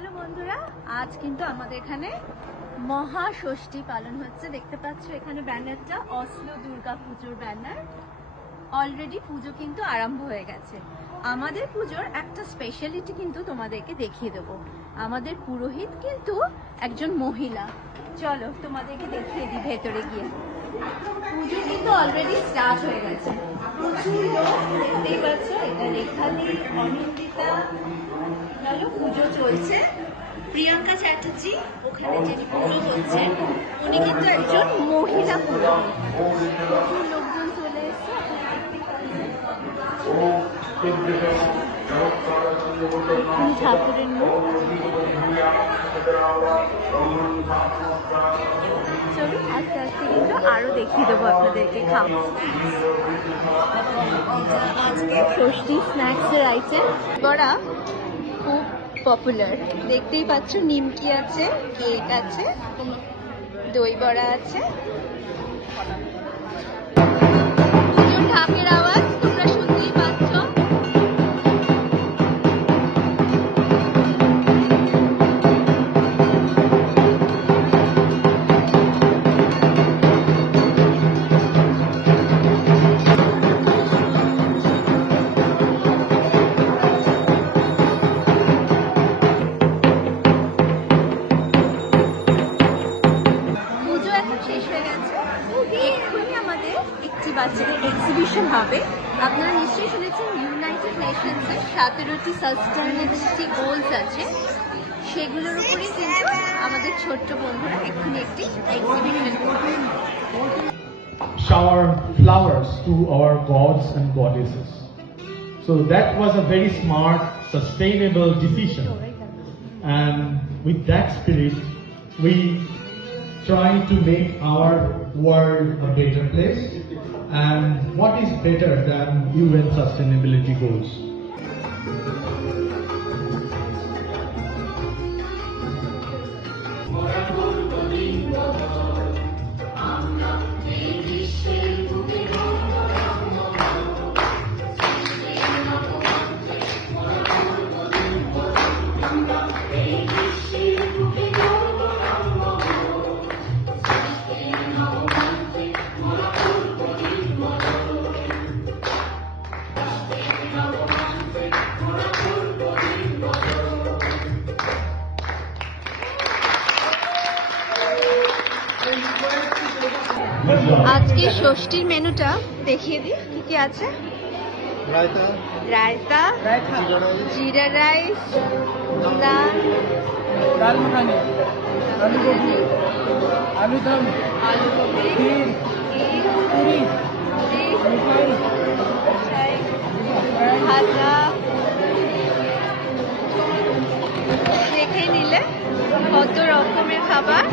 চলো বন্ধুরা, আজ কিন্তু আমাদের এখানে মহাষষ্ঠী পালন হচ্ছে। দেখতে পাচ্ছ এখানে ব্যানারটা অসলো দুর্গা পুজোর ব্যানার। অলরেডি পুজো কিন্তু আরম্ভ হয়ে গেছে। আমাদের পুজোর একটা স্পেশালিটি কিন্তু তোমাদেরকে দেখিয়ে দেবো। আমাদের পুরোহিত কিন্তু একজন মহিলা। চলো তোমাদেরকে দেখিয়ে দিই ভেতরে গিয়ে। পুজো কিন্তু অলরেডি স্টার্ট হয়ে গেছে। প্রচুর লোক দেখতেই পাচ্ছ। এটা রেখালি, অনিন্দিতা, চলো পুজো চলছে। প্রিয়াঙ্কা চ্যাটার্জি ওখানে যিনি পুজো হচ্ছে উনি কিন্তু একজন মহিলা পুরোহিত। প্রচুর লোকজন চলে এসছে। ঠাকুরের মুখ। চলো আস্তে আস্তে কিন্তু আরো দেখিয়ে দেবো আপনাদেরকে খাওয়া। আজকে ষষ্ঠী স্ন্যাক্সের আইটেম বড়া খুব পপুলার। দেখতেই পাচ্ছ নিমকি আছে, কেক আছে, দই বড়া আছে। পুজোর ঢাকের আওয়াজ তোমরা শুনতেই পাচ্ছ। বাচ্চাদের এক্সিবিশন হবে। আপনারা নিশ্চয়ই শুনেছেন ইউনাইটেড নেশনসের 17টি সাস্টেইনেবিলিটি গোলস আছে, সেগুলোর উপরেই কিন্তু আমাদের ছোট্ট বন্ধুরা এক্ষুনি একটি এক্সিবিশন করবে। Shower flowers to our gods and goddesses. So that was a very smart, sustainable decision. And with that spirit, we try to make our world a better place. And what is better than UN sustainability goals? আজকে ষষ্ঠীর মেনুটা দেখিয়ে দিই কি কি আছে। রায়তা, জিরা rice, ডাল, আলু দম, আলু গোবি, ভাজা। দেখে নিলে কত রকমের খাবার।